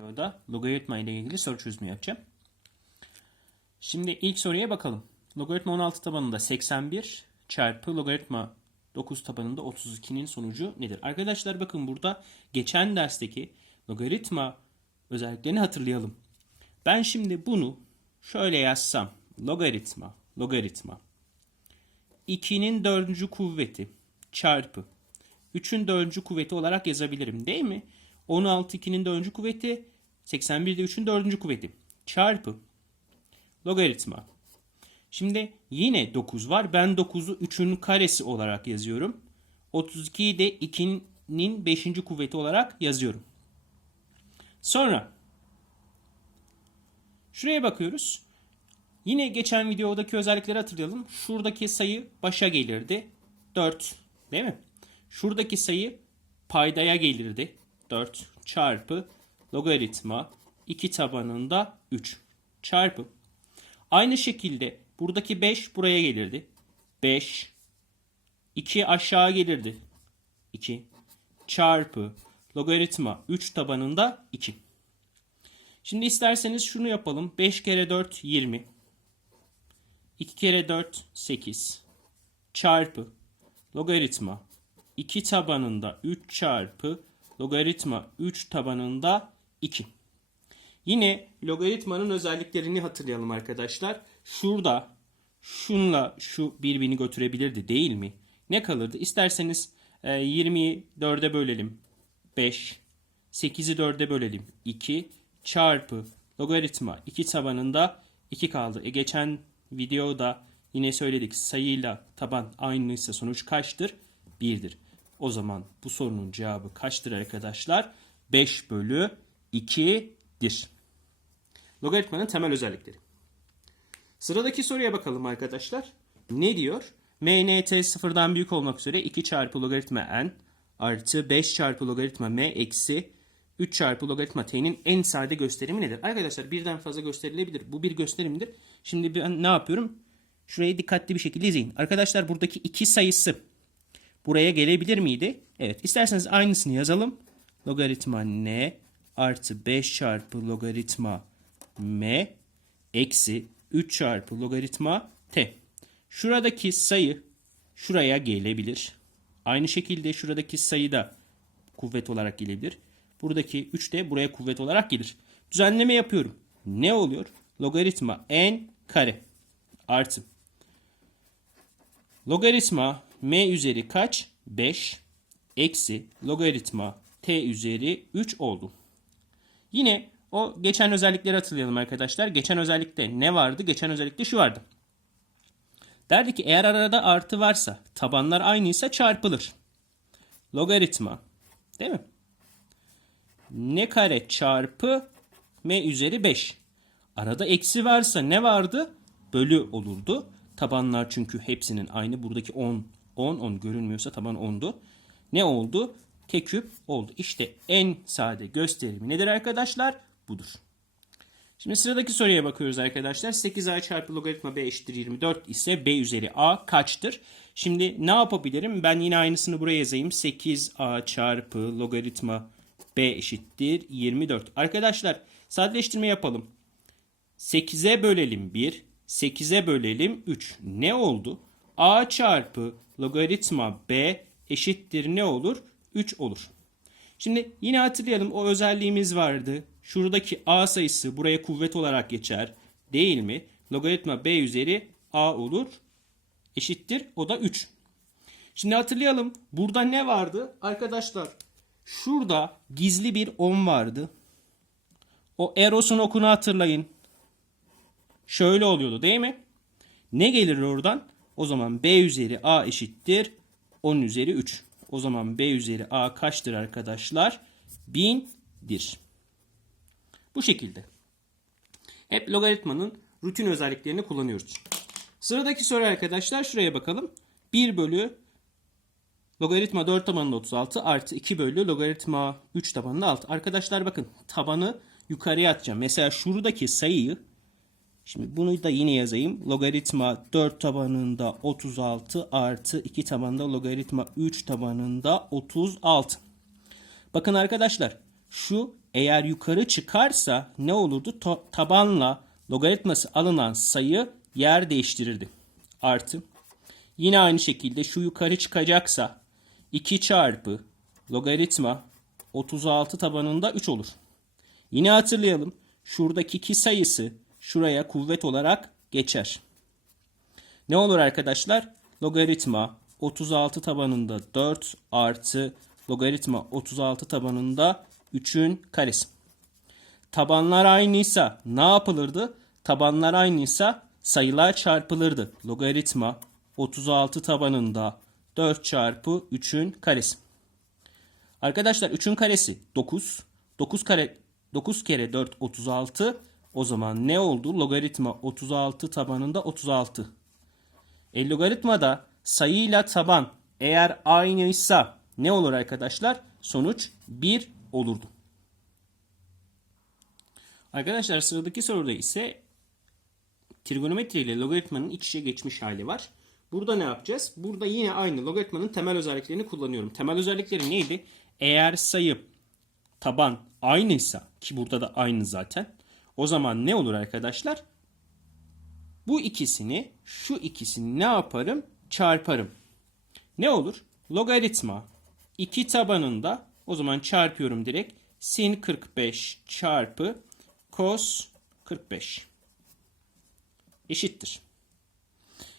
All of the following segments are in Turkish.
da logaritma ile ilgili soru çözümü yapacağım. Şimdi ilk soruya bakalım. Logaritma 16 tabanında 81 çarpı logaritma 9 tabanında 32'nin sonucu nedir? Arkadaşlar bakın burada geçen dersteki logaritma özelliklerini hatırlayalım. Ben şimdi bunu şöyle yazsam. Logaritma, logaritma. 2'nin dördüncü kuvveti çarpı 3'ün dördüncü kuvveti olarak yazabilirim değil mi? 16 2'nin dördüncü kuvveti 81 de 3'ün dördüncü kuvveti çarpı logaritma. Şimdi yine 9 var. Ben 9'u 3'ün karesi olarak yazıyorum. 32'yi de 2'nin 5. kuvveti olarak yazıyorum. Sonra şuraya bakıyoruz. Yine geçen videodaki özellikleri hatırlayalım. Şuradaki sayı başa gelirdi. 4 değil mi? Şuradaki sayı paydaya gelirdi. 4 çarpı logaritma 2 tabanında 3 çarpı. Aynı şekilde buradaki 5 buraya gelirdi. 5 2 aşağı gelirdi. 2 çarpı logaritma 3 tabanında 2. Şimdi isterseniz şunu yapalım. 5 kere 4 20. 2 kere 4 8 çarpı logaritma 2 tabanında 3 çarpı logaritma 3 tabanında 2. Yine logaritmanın özelliklerini hatırlayalım arkadaşlar. Şurada şunla şu birbirini götürebilirdi değil mi? Ne kalırdı? İsterseniz e, 20'yi 4'e bölelim. 5. 8'i 4'e bölelim. 2 çarpı logaritma 2 tabanında 2 kaldı. E geçen videoda yine söyledik sayıyla taban aynıysa sonuç kaçtır? 1'dir. O zaman bu sorunun cevabı kaçtır arkadaşlar? 5 bölü 2'dir. Logaritmanın temel özellikleri. Sıradaki soruya bakalım arkadaşlar. Ne diyor? MNT sıfırdan büyük olmak üzere 2 çarpı logaritma n artı 5 çarpı logaritma m eksi 3 çarpı logaritma t'nin en sade gösterimi nedir? Arkadaşlar birden fazla gösterilebilir. Bu bir gösterimdir. Şimdi ben ne yapıyorum? Şurayı dikkatli bir şekilde izleyin. Arkadaşlar buradaki 2 sayısı buraya gelebilir miydi? Evet. İsterseniz aynısını yazalım. Logaritma n artı 5 çarpı logaritma m eksi 3 çarpı logaritma t. Şuradaki sayı şuraya gelebilir. Aynı şekilde şuradaki sayı da kuvvet olarak gelebilir. Buradaki 3 de buraya kuvvet olarak gelir. Düzenleme yapıyorum. Ne oluyor? Logaritma n kare artı logaritma m üzeri kaç? 5 eksi logaritma t üzeri 3 oldu. Yine o geçen özellikleri hatırlayalım arkadaşlar. Geçen özellikte ne vardı? Geçen özellikte şu vardı. Derdi ki eğer arada artı varsa tabanlar aynıysa çarpılır. Logaritma değil mi? Ne kare çarpı m üzeri 5. Arada eksi varsa ne vardı? Bölü olurdu. Tabanlar çünkü hepsinin aynı. Buradaki 10, 10, 10 görünmüyorsa taban 10'du. Ne oldu? K küp oldu. İşte en sade gösterimi nedir arkadaşlar? Budur. Şimdi sıradaki soruya bakıyoruz arkadaşlar. 8a çarpı logaritma b eşittir 24 ise b üzeri a kaçtır? Şimdi ne yapabilirim? Ben yine aynısını buraya yazayım. 8a çarpı logaritma b eşittir 24. Arkadaşlar sadeleştirme yapalım. 8'e bölelim 1, 8'e bölelim 3. Ne oldu? A çarpı logaritma b eşittir ne olur? 3 olur. Şimdi yine hatırlayalım o özelliğimiz vardı. Şuradaki a sayısı buraya kuvvet olarak geçer. Değil mi? Logaritma b üzeri a olur. Eşittir. O da 3. Şimdi hatırlayalım. Burada ne vardı? Arkadaşlar şurada gizli bir 10 vardı. O Eros'un okunu hatırlayın. Şöyle oluyordu değil mi? Ne gelir oradan? O zaman b üzeri a eşittir 10 üzeri 3. O zaman b üzeri a kaçtır arkadaşlar? 1000'dir. Bu şekilde. Hep logaritmanın rutin özelliklerini kullanıyoruz. Sıradaki soru arkadaşlar şuraya bakalım. 1 bölü logaritma 4 tabanında 36 artı 2 bölü logaritma 3 tabanında 6. Arkadaşlar bakın tabanı yukarıya atacağım. Mesela şuradaki sayıyı Şimdi bunu da yine yazayım. Logaritma 4 tabanında 36 artı 2 tabanında logaritma 3 tabanında 36. Bakın arkadaşlar şu eğer yukarı çıkarsa ne olurdu? Tabanla logaritması alınan sayı yer değiştirirdi. Artı. Yine aynı şekilde şu yukarı çıkacaksa 2 çarpı logaritma 36 tabanında 3 olur. Yine hatırlayalım. Şuradaki 2 sayısı şuraya kuvvet olarak geçer. Ne olur arkadaşlar? Logaritma 36 tabanında 4 artı logaritma 36 tabanında 3'ün karesi. Tabanlar aynıysa ne yapılırdı? Tabanlar aynıysa sayılar çarpılırdı. Logaritma 36 tabanında 4 çarpı 3'ün karesi. Arkadaşlar 3'ün karesi 9. 9 kare 9 kere 4 36. O zaman ne oldu? Logaritma 36 tabanında 36. E logaritmada sayıyla taban eğer aynıysa ne olur arkadaşlar? Sonuç 1 olurdu. Arkadaşlar sıradaki soruda ise trigonometri ile logaritmanın iç içe geçmiş hali var. Burada ne yapacağız? Burada yine aynı logaritmanın temel özelliklerini kullanıyorum. Temel özellikleri neydi? Eğer sayı taban aynıysa ki burada da aynı zaten. O zaman ne olur arkadaşlar? Bu ikisini şu ikisini ne yaparım? Çarparım. Ne olur? Logaritma 2 tabanında o zaman çarpıyorum direkt. Sin 45 çarpı cos 45 eşittir.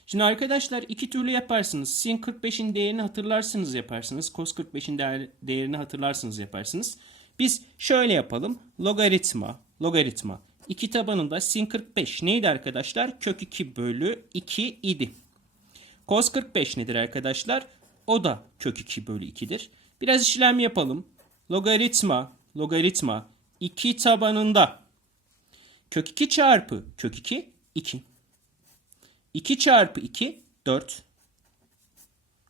Şimdi arkadaşlar iki türlü yaparsınız. Sin 45'in değerini hatırlarsınız yaparsınız. Cos 45'in değer, değerini hatırlarsınız yaparsınız. Biz şöyle yapalım. Logaritma, logaritma. 2 tabanında sin 45 neydi arkadaşlar? Kök 2 bölü 2 idi. Cos 45 nedir arkadaşlar? O da kök 2 bölü 2'dir. Biraz işlem yapalım. Logaritma, logaritma 2 tabanında kök 2 çarpı kök 2 2. 2 çarpı 2 4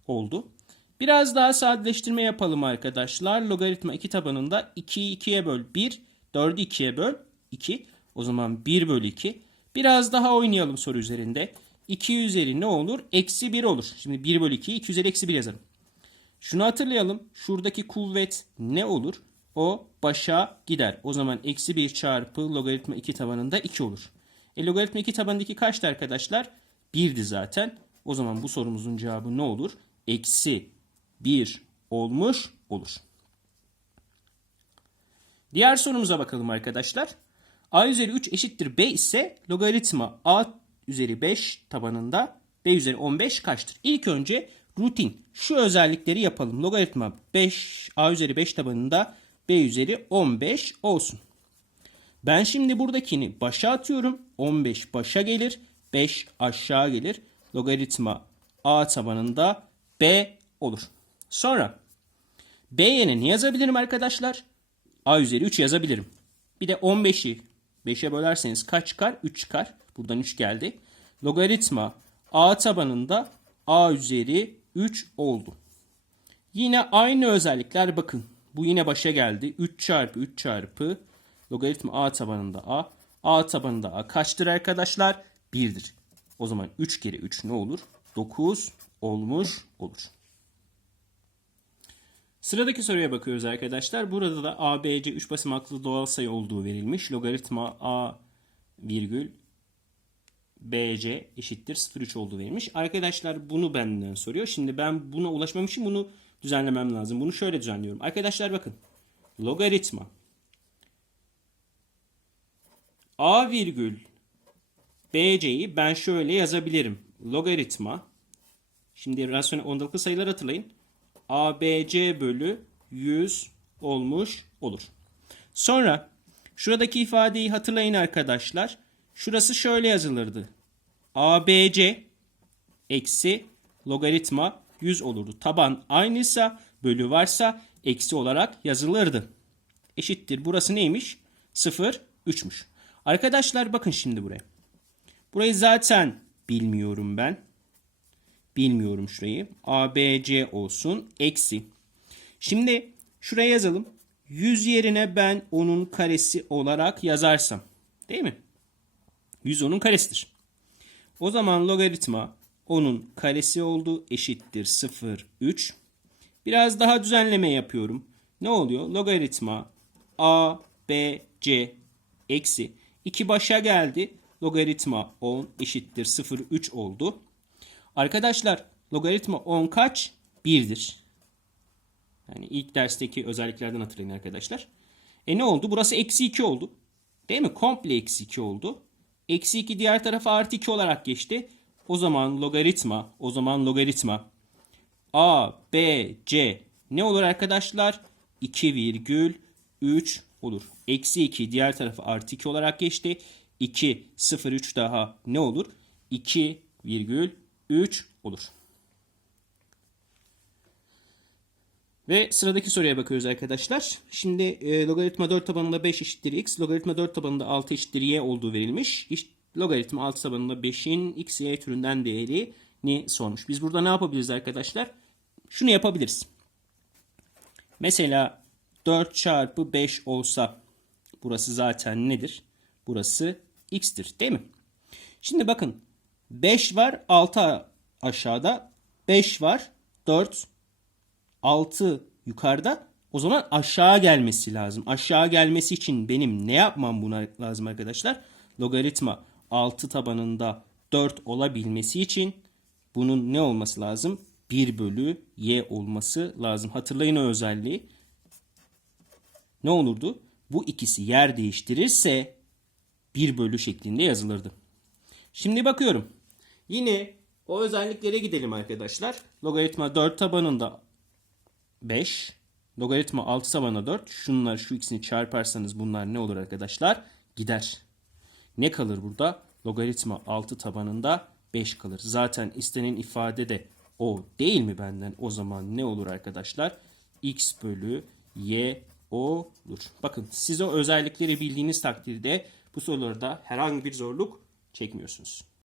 oldu. Biraz daha sadeleştirme yapalım arkadaşlar. Logaritma 2 tabanında 2'yi 2'ye böl 1, 4'ü 2'ye böl 2. O zaman 1 bölü 2. Biraz daha oynayalım soru üzerinde. 2 üzeri ne olur? Eksi 1 olur. Şimdi 1 bölü 2'yi 2 üzeri eksi 1 yazalım. Şunu hatırlayalım. Şuradaki kuvvet ne olur? O başa gider. O zaman eksi 1 çarpı logaritma 2 tabanında 2 olur. E, logaritma 2 tabanındaki kaçtı arkadaşlar? 1'di zaten. O zaman bu sorumuzun cevabı ne olur? Eksi 1 olmuş olur. Diğer sorumuza bakalım arkadaşlar. A üzeri 3 eşittir B ise logaritma A üzeri 5 tabanında B üzeri 15 kaçtır? İlk önce rutin şu özellikleri yapalım. Logaritma 5 A üzeri 5 tabanında B üzeri 15 olsun. Ben şimdi buradakini başa atıyorum. 15 başa gelir. 5 aşağı gelir. Logaritma A tabanında B olur. Sonra B yerine ne yazabilirim arkadaşlar? A üzeri 3 yazabilirim. Bir de 15'i 5'e bölerseniz kaç çıkar? 3 çıkar. Buradan 3 geldi. Logaritma A tabanında A üzeri 3 oldu. Yine aynı özellikler bakın. Bu yine başa geldi. 3 çarpı 3 çarpı logaritma A tabanında A. A tabanında A kaçtır arkadaşlar? 1'dir. O zaman 3 kere 3 ne olur? 9 olmuş olur. Sıradaki soruya bakıyoruz arkadaşlar. Burada da ABC 3 basamaklı doğal sayı olduğu verilmiş. Logaritma A virgül BC eşittir 0,3 olduğu verilmiş. Arkadaşlar bunu benden soruyor. Şimdi ben buna ulaşmam için bunu düzenlemem lazım. Bunu şöyle düzenliyorum. Arkadaşlar bakın. Logaritma A virgül BC'yi ben şöyle yazabilirim. Logaritma Şimdi rasyonel ondalıklı sayılar hatırlayın. ABC bölü 100 olmuş olur. Sonra şuradaki ifadeyi hatırlayın arkadaşlar. Şurası şöyle yazılırdı. ABC eksi logaritma 100 olurdu. Taban aynıysa bölü varsa eksi olarak yazılırdı. Eşittir. Burası neymiş? 0, 3'müş. Arkadaşlar bakın şimdi buraya. Burayı zaten bilmiyorum ben. Bilmiyorum şurayı. ABC olsun. Eksi. Şimdi şuraya yazalım. 100 yerine ben onun karesi olarak yazarsam. Değil mi? 100 onun karesidir. O zaman logaritma onun karesi oldu eşittir 0, 3. Biraz daha düzenleme yapıyorum. Ne oluyor? Logaritma a b, c eksi 2 başa geldi. Logaritma 10 eşittir 0,3 oldu. Arkadaşlar logaritma 10 kaç? 1'dir. Yani ilk dersteki özelliklerden hatırlayın arkadaşlar. E ne oldu? Burası eksi 2 oldu. Değil mi? Komple eksi 2 oldu. Eksi 2 diğer tarafa artı 2 olarak geçti. O zaman logaritma, o zaman logaritma a, b, c ne olur arkadaşlar? 2,3 olur. Eksi 2 diğer tarafa artı 2 olarak geçti. 2, 0, 3 daha ne olur? 2,3 olur. Ve sıradaki soruya bakıyoruz arkadaşlar. Şimdi e, logaritma 4 tabanında 5 eşittir x, logaritma 4 tabanında 6 eşittir y olduğu verilmiş. İşte, logaritma 6 tabanında 5'in x, y türünden değerini sormuş. Biz burada ne yapabiliriz arkadaşlar? Şunu yapabiliriz. Mesela 4 çarpı 5 olsa burası zaten nedir? Burası x'tir değil mi? Şimdi bakın 5 var 6 aşağıda 5 var 4 6 yukarıda o zaman aşağı gelmesi lazım. Aşağı gelmesi için benim ne yapmam buna lazım arkadaşlar? Logaritma 6 tabanında 4 olabilmesi için bunun ne olması lazım? 1 bölü y olması lazım. Hatırlayın o özelliği. Ne olurdu? Bu ikisi yer değiştirirse 1 bölü şeklinde yazılırdı. Şimdi bakıyorum. Yine o özelliklere gidelim arkadaşlar. Logaritma 4 tabanında 5. Logaritma 6 tabanına 4. Şunlar şu ikisini çarparsanız bunlar ne olur arkadaşlar? Gider. Ne kalır burada? Logaritma 6 tabanında 5 kalır. Zaten istenen ifade de o değil mi benden? O zaman ne olur arkadaşlar? x bölü y olur. Bakın siz o özellikleri bildiğiniz takdirde bu sorularda herhangi bir zorluk çekmiyorsunuz.